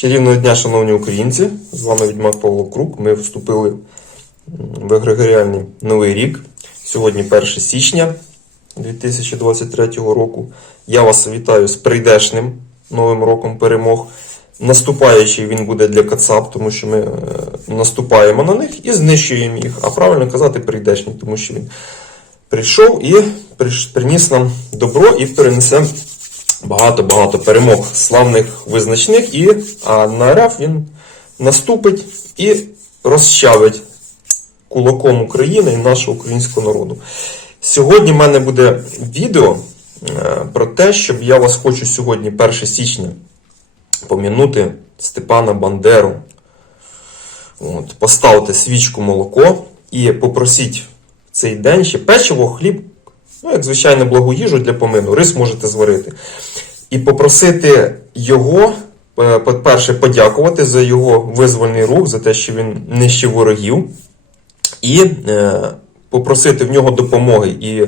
Чарівного дня, шановні українці! З вами Відьмак Павло Крук. Ми вступили в егрегоріальний новий рік. Сьогодні 1 січня 2023 року. Я вас вітаю з прийдешним новим роком перемог. Наступаючий він буде для Кацап, тому що ми е, наступаємо на них і знищуємо їх. А правильно казати прийдешній, тому що він прийшов і приніс нам добро і перенесе багато-багато перемог славних визначних, і а на РФ він наступить і розчавить кулаком України і нашого українського народу. Сьогодні в мене буде відео е, про те, щоб я вас хочу сьогодні, 1 січня, помінути Степана Бандеру. От, поставте свічку молоко і попросіть в цей день ще печиво, хліб, ну, як звичайно, благу їжу для помину, рис можете зварити. І попросити його, е, по-перше, подякувати за його визвольний рух, за те, що він нищив ворогів, і е, попросити в нього допомоги. І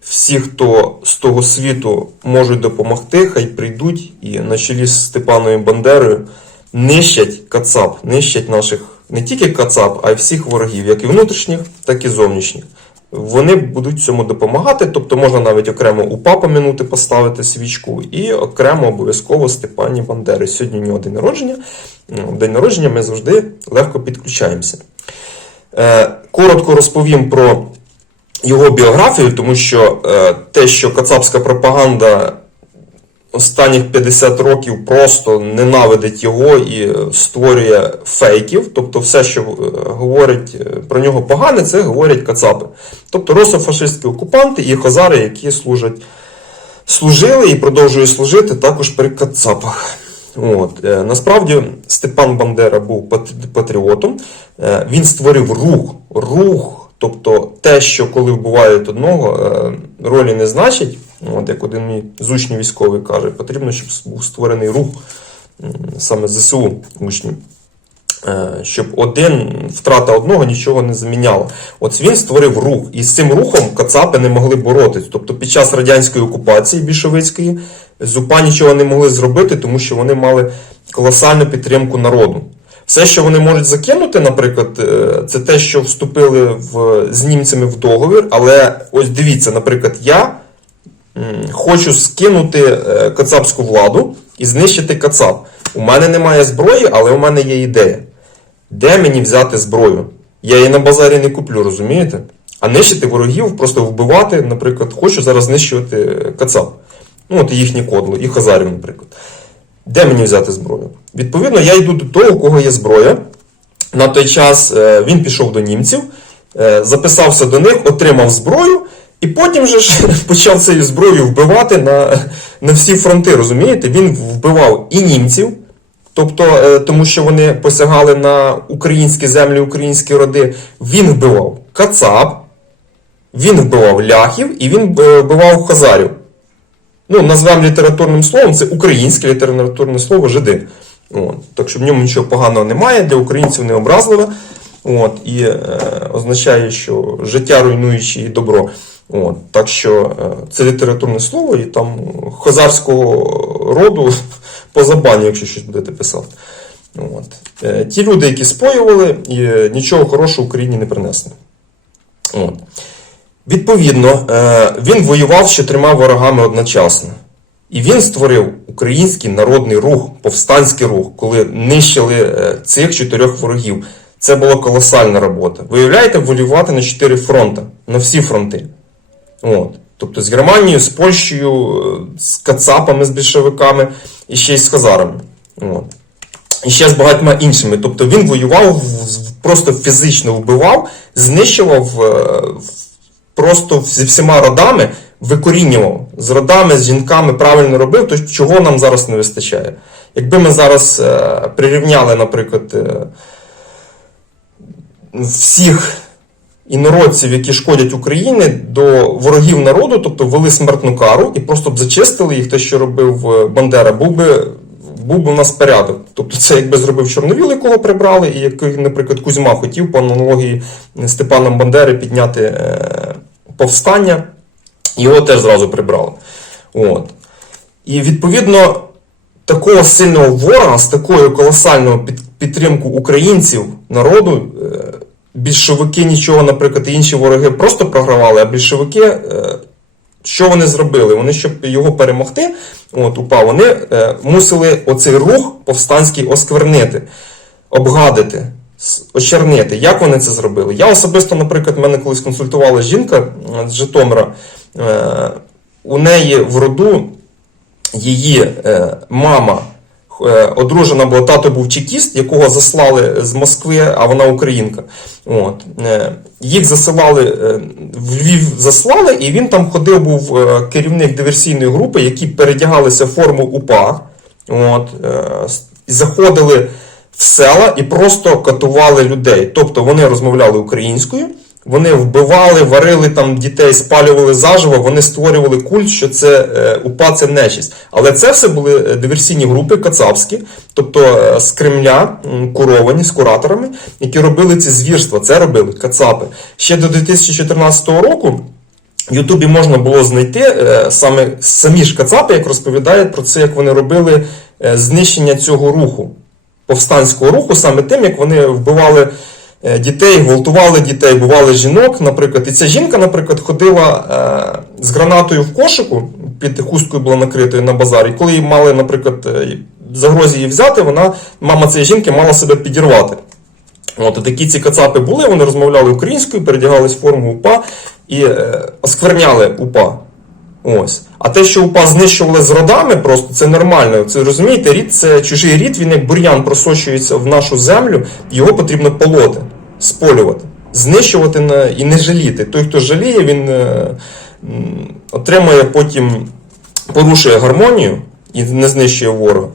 всі, хто з того світу можуть допомогти, хай прийдуть і на чолі з Степаною Бандерою нищать Кацап, нищать наших не тільки Кацап, а й всіх ворогів, як і внутрішніх, так і зовнішніх. Вони будуть цьому допомагати, тобто можна навіть окремо у папа минути поставити свічку, і окремо обов'язково Степані Бандери. Сьогодні у нього день народження. Ну, В день народження ми завжди легко підключаємося. Е, Коротко розповім про його біографію, тому що е, те, що кацапська пропаганда останніх 50 років просто ненавидить його і створює фейків. Тобто, все, що е, говорить е, про нього погане, це говорять кацапи. Тобто рософашистські окупанти і хазари, які служать, служили і продовжують служити також при кацапах. От. е, Насправді Степан Бандера був пат- патріотом. Е, Він створив рух, рух, тобто те, що коли вбивають одного, е, ролі не значить. От як один мій з учнів військовий каже, потрібно, щоб був створений рух саме ЗСУ учнів. Е, Щоб один втрата одного нічого не заміняла. От він створив рух, і з цим рухом кацапи не могли боротись. Тобто під час радянської окупації більшовицької ЗУПА нічого не могли зробити, тому що вони мали колосальну підтримку народу. Все, що вони можуть закинути, наприклад, е, це те, що вступили в, з німцями в договір. Але ось дивіться, наприклад, я хочу скинути е, кацапську владу і знищити кацап. У мене немає зброї, але у мене є ідея. Де мені взяти зброю? Я її на базарі не куплю, розумієте? А нищити ворогів, просто вбивати, наприклад, хочу зараз знищувати кацап. Ну, от їхні кодли, і хазарів, наприклад. Де мені взяти зброю? Відповідно, я йду до того, у кого є зброя. На той час е, він пішов до німців, е, записався до них, отримав зброю, і потім же ж почав цією зброєю вбивати на, на всі фронти. Розумієте? Він вбивав і німців, тобто, е, тому що вони посягали на українські землі, українські роди. Він вбивав кацап, він вбивав ляхів і він вбивав хазарів. Ну, назвемо літературним словом, це українське літературне слово жиди. От. Так що в ньому нічого поганого немає, для українців не образливе. От, і е, означає, що життя руйнуючи і добро. От, так що е, це літературне слово, і там хозарського роду позабаню, якщо щось будете писати. От. Е, ті люди, які споювали, і, е, нічого хорошого Україні не принесли. От. Відповідно, е, він воював з чотирма ворогами одночасно. І він створив український народний рух, повстанський рух, коли нищили е, цих чотирьох ворогів. Це була колосальна робота. Виявляєте, воювати на чотири фронти, на всі фронти. От. Тобто з Германією, з Польщею, е, з Кацапами, з більшовиками і ще й з Хазарами. От. І ще з багатьма іншими. Тобто він воював, просто фізично вбивав, знищував е, просто зі всіма родами, викорінював. З родами, з жінками правильно робив, то чого нам зараз не вистачає. Якби ми зараз е, прирівняли, наприклад, е, всіх інородців, які шкодять Україні, до ворогів народу, тобто ввели смертну кару і просто б зачистили їх, те, що робив е, Бандера, був би, був би у нас порядок. Тобто це якби зробив Чорновіл, якого прибрали, і який, наприклад, Кузьма хотів по аналогії Степаном Бандери підняти е, повстання, його теж зразу прибрали. От. І відповідно. такого сильного ворога, з такою колосальною під, підтримкою українців, народу, е, більшовики нічого, наприклад, інші вороги просто програвали, а більшовики, е, що вони зробили? Вони, щоб його перемогти, от, УПА, вони е, мусили оцей рух повстанський осквернити, обгадити, очернити. Як вони це зробили? Я особисто, наприклад, мене колись консультувала жінка е, з Житомира. Е, у неї в роду її е, мама одружена була, тато був чекіст, якого заслали з Москви, а вона українка. От. Їх засилали в Львів заслали, і він там ходив, був керівник диверсійної групи, які передягалися в форму УПА. От, заходили села і просто катували людей. Тобто вони розмовляли українською, вони вбивали, варили там дітей, спалювали заживо, вони створювали культ, що це е, УПА це нечисть. Але це все були е, диверсійні групи кацапські, тобто е, з Кремля куровані з кураторами, які робили ці звірства. Це робили кацапи. Ще до 2014 року. В Ютубі можна було знайти саме самі ж кацапи, як розповідають про це, як вони робили знищення цього руху, повстанського руху, саме тим, як вони вбивали е, дітей, гвалтували дітей, бували жінок, наприклад. І ця жінка, наприклад, ходила е, з гранатою в кошику, під хусткою була накритою на базарі. Коли її мали, наприклад, е, загрозі її взяти, вона, мама цієї жінки, мала себе підірвати. От такі ці кацапи були, вони розмовляли українською, передягались в форму УПА і оскверняли УПА. Ось. А те, що УПА знищували з родами, просто це нормально. Це розумієте, рід це чужий рід, він як бур'ян просочується в нашу землю, його потрібно полоти, сполювати, знищувати і не жаліти. Той, хто жаліє, він е, отримує потім, порушує гармонію і не знищує ворога.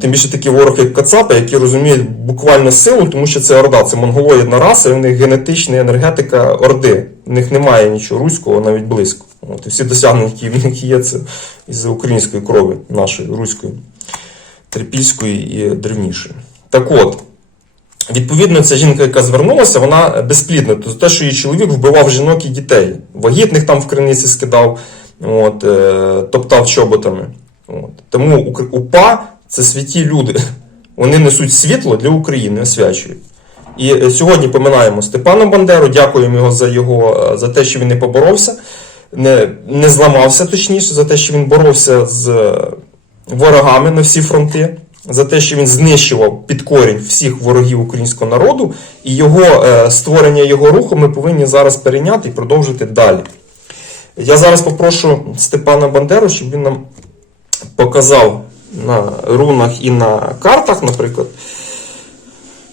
Тим більше такі вороги, як Кацапи, які розуміють буквально силу, тому що це Орда, це монголоїдна раса, і в них генетична енергетика Орди. В них немає нічого руського, навіть близько. От, і всі досягнення, які в них є, це із української крові, нашої, руської, трипільської і древнішої. Так от, Відповідно, ця жінка, яка звернулася, вона безплідна. Тобто те, що її чоловік вбивав жінок і дітей. Вагітних там в криниці скидав, от, е, топтав чоботами. От. Тому УПА це святі люди. Вони несуть світло для України, освячують. І е, сьогодні поминаємо Степана Бандеру, дякуємо його за його е, за те, що він не поборовся, не, не зламався, точніше, за те, що він боровся з е, ворогами на всі фронти, за те, що він знищував під корінь всіх ворогів українського народу, і його створення його руху ми повинні зараз перейняти і продовжити далі. Я зараз попрошу Степана Бандеру, щоб він нам показав на рунах і на картах, наприклад,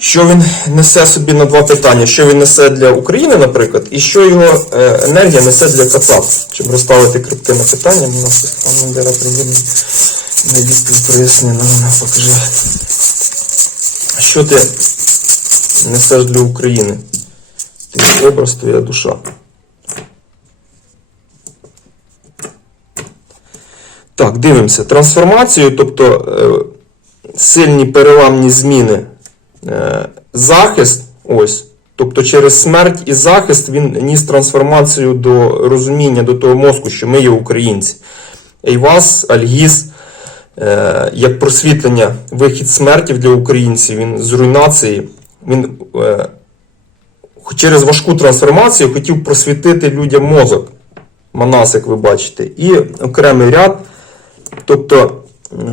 що він несе собі на два питання: що він несе для України, наприклад, і що його е, енергія несе для Кацап. Щоб розставити крипти на питання, у нас Степан Бандера приємний найбільше проясни нам покажи. Що ти несеш для України? Твій образ, твоя душа. Так, дивимося. Трансформацію, тобто е, сильні переламні зміни, захист, ось. Тобто через смерть і захист він ніс трансформацію до розуміння, до того мозку, що ми є українці. Ейвас, Альгіз, е, як просвітлення, вихід смерті для українців, він з руйнації, він е, через важку трансформацію хотів просвітити людям мозок. Манас, як ви бачите, і окремий ряд. Тобто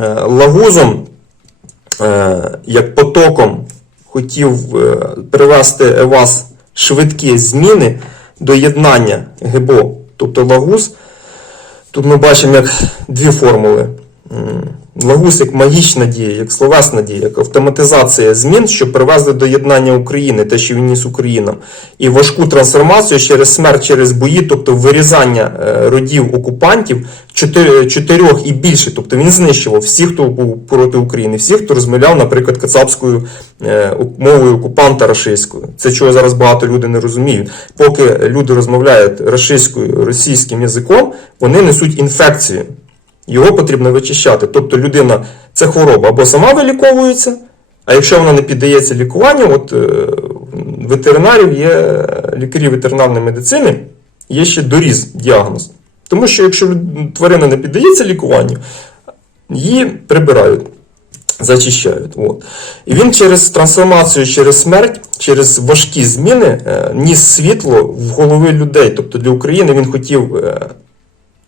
е, лагузом, е, як потоком, хотів е, привести вас швидкі зміни до єднання ГБО, Тобто лагуз. Тут ми бачимо як дві формули. Лагус як магічна дія, як словесна дія, як автоматизація змін, що привезли до єднання України, те, що він ніс Українам, і важку трансформацію через смерть, через бої, тобто вирізання е, родів окупантів чотирьох і більше. Тобто він знищував всіх, хто був проти України, всіх, хто розмовляв, наприклад, кацапською е, мовою окупанта рашистською. Це чого зараз багато людей не розуміють. Поки люди розмовляють рашистською, російським язиком, вони несуть інфекцію. Його потрібно вичищати. Тобто людина це хвороба або сама виліковується, а якщо вона не піддається лікуванню, от е, ветеринарів є е, лікарі ветеринарної медицини, є ще доріз діагноз. Тому що якщо тварина не піддається лікуванню, її прибирають, зачищають. От. І він через трансформацію, через смерть, через важкі зміни е, ніс світло в голови людей. Тобто для України він хотів. е,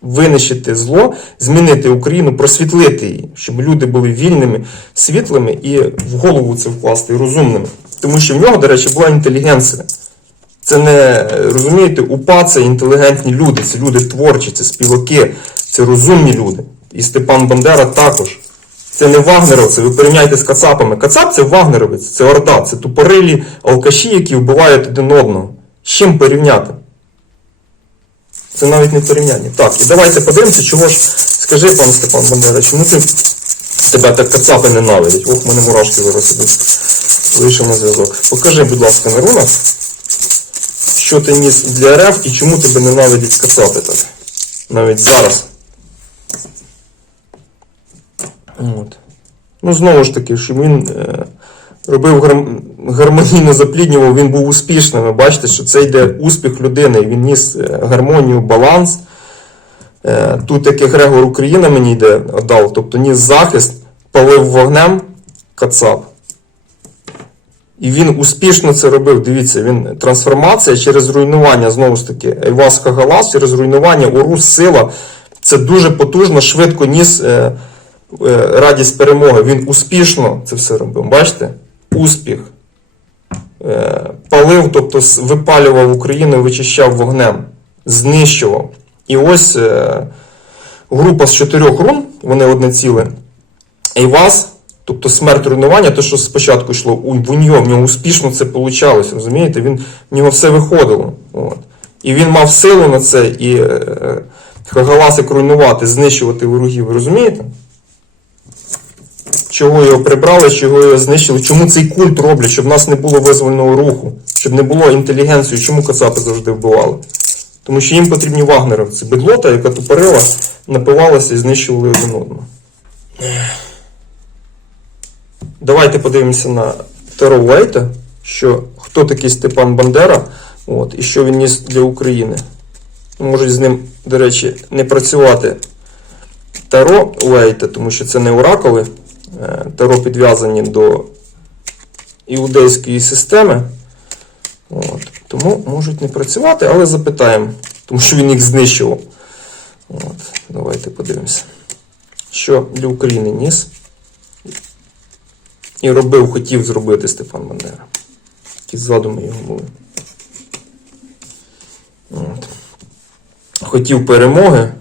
Винищити зло, змінити Україну, просвітлити її, щоб люди були вільними, світлими і в голову це вкласти розумними. Тому що в нього, до речі, була інтелігенція. Це не розумієте, УПА це інтелігентні люди, це люди творчі, це співаки, це розумні люди. І Степан Бандера також. Це не вагнеровці, ви порівняйте з Кацапами. Кацап це вагнеровець, це орда, це тупорилі алкаші, які вбивають один одного. З чим порівняти? Це навіть не в порівнянні. Так, і давайте подивимося, чого ж. Скажи, пан Степан Бандера, чому ти тебе так кацапи ненавидять? Ох, мене мурашки виросли. Вийшов на зв'язок. Покажи, будь ласка, на рунах, що ти ніс для РФ і чому тебе ненавидять кацапи так. Навіть зараз. От. Ну, знову ж таки, що він е, робив гармонійно запліднював, він був успішним. Ви бачите, що це йде успіх людини. Він ніс е, гармонію, баланс. Е, тут як Грегор Україна мені йде дав, тобто ніс захист, палив вогнем кацап. І він успішно це робив. Дивіться, він трансформація через руйнування, знову ж таки, Айваска Галас, через руйнування, Урус, сила. Це дуже потужно, швидко ніс е, радість перемоги. Він успішно це все робив. Бачите? Успіх. Е, палив, тобто випалював Україну, вичищав вогнем, знищував. І ось е, група з чотирьох рун, вони одне ціле. Айвас, тобто смерть руйнування, те, що спочатку йшло в нього, в нього успішно це вийшло, розумієте? Він, в нього все виходило. От. І він мав силу на це і е, хагаласик руйнувати, знищувати ворогів, розумієте? Чого його прибрали, чого його знищили, чому цей культ роблять, щоб в нас не було визвольного руху, щоб не було інтелігенції, чому кацапи завжди вбивали? Тому що їм потрібні вагнеровці. Бедлота, яка тупорила, напивалася і знищували один одного. Давайте подивимося на Таро Уейта, що хто такий Степан Бандера, от, і що він ніс для України. Можуть з ним, до речі, не працювати Таро Уейта, тому що це не оракули. Е, Таро підв'язані до іудейської системи. От. Тому можуть не працювати, але запитаємо, тому що він їх знищував. От. Давайте подивимося. Що для України ніс? І робив, хотів зробити Степан Бандера. Які задуми його були. От. Хотів перемоги,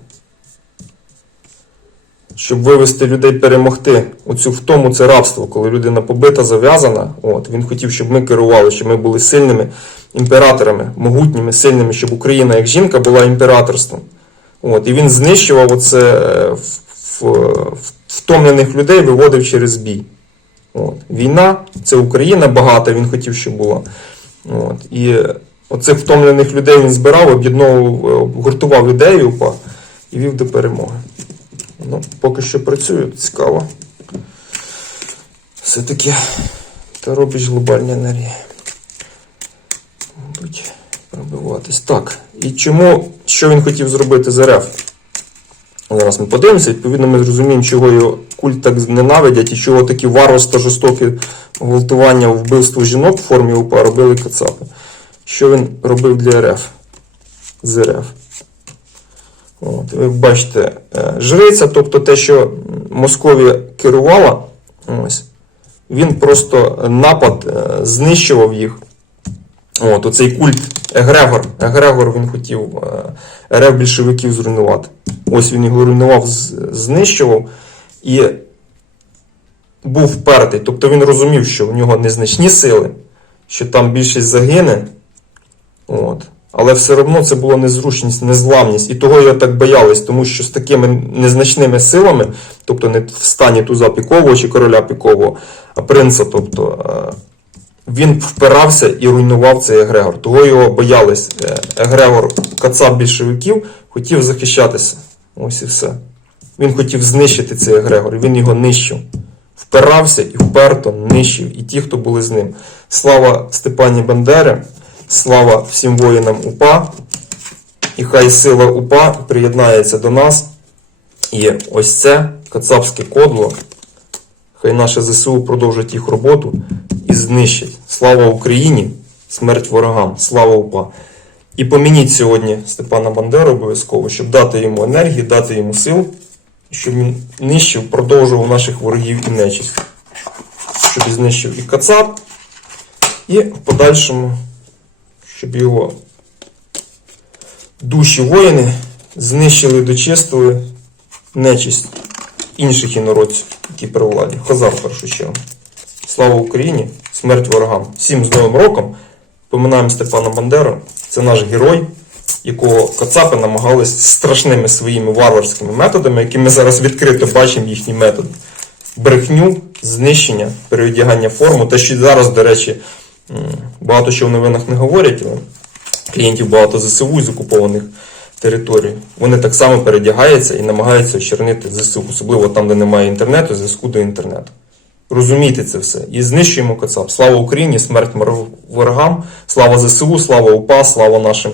щоб вивести людей перемогти. Оцю втому це рабство, коли людина побита, зав'язана. От. Він хотів, щоб ми керували, щоб ми були сильними імператорами, могутніми, сильними, щоб Україна як жінка була імператорством. От. І він знищував оце е, втомлених людей, виводив через бій. От. Війна, це Україна багата, він хотів, щоб була. От. І оцих втомлених людей він збирав, об'єдновував, е, гуртував ідею і вів до перемоги. Ну, поки що працює, цікаво. Все-таки та робиш глобальні енергії. Мабуть, пробиватись. Так. І чому, що він хотів зробити з РФ? Зараз ми подивимося, відповідно, ми зрозуміємо, чого його культ так ненавидять і чого такі варварство, жорстокі гвалтування, вбивство жінок в формі УПА робили Кацапи. Що він робив для РФ? З РФ. От, ви бачите, е, жриця, тобто те, що Московія керувала, ось, він просто напад е, знищував їх. От, оцей культ Егрегор. Егрегор він хотів е, РФ більшовиків зруйнувати. Ось він його руйнував, знищував і був впертий. Тобто він розумів, що в нього незначні сили, що там більшість загине. От. Але все одно це була незручність, незламність. І того його так боялись, тому що з такими незначними силами, тобто не в стані туза пікового чи короля пікового, а принца, тобто е, він впирався і руйнував цей егрегор. Того його боялись. Е, Егрегор кацап більшовиків хотів захищатися. Ось і все. Він хотів знищити цей егрегор, він його нищив. Впирався і вперто нищив, і ті, хто були з ним. Слава Степані Бандери, слава всім воїнам УПА, і хай сила УПА приєднається до нас. І ось це кацапське кодло. Хай наше ЗСУ продовжить їх роботу і знищить. Слава Україні! Смерть ворогам! Слава УПА! І помініть сьогодні Степана Бандеру обов'язково, щоб дати йому енергії, дати йому сил, щоб він нищив, продовжував наших ворогів і нечисть. Щоб знищив і Кацап, і в подальшому, щоб його душі воїни знищили, дочистили нечисть інших інородців, які при владі. Хазар в першу чергу. Слава Україні! Смерть ворогам! Всім з Новим роком! Поминаємо Степана Бандеру. Це наш герой, якого Кацапи намагались страшними своїми варварськими методами, які ми зараз відкрито бачимо їхні методи. Брехню, знищення, переодягання форму. Те, що зараз, до речі, багато що в новинах не говорять, але клієнтів багато ЗСУ з окупованих територій. Вони так само передягаються і намагаються очернити ЗСУ, особливо там, де немає інтернету, зв'язку до інтернету. Розумійте це все. І знищуємо Кацап. Слава Україні, смерть ворогам, слава ЗСУ, слава УПА, слава нашим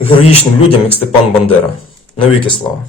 героїчним людям, як Степан Бандера. Навіки слава.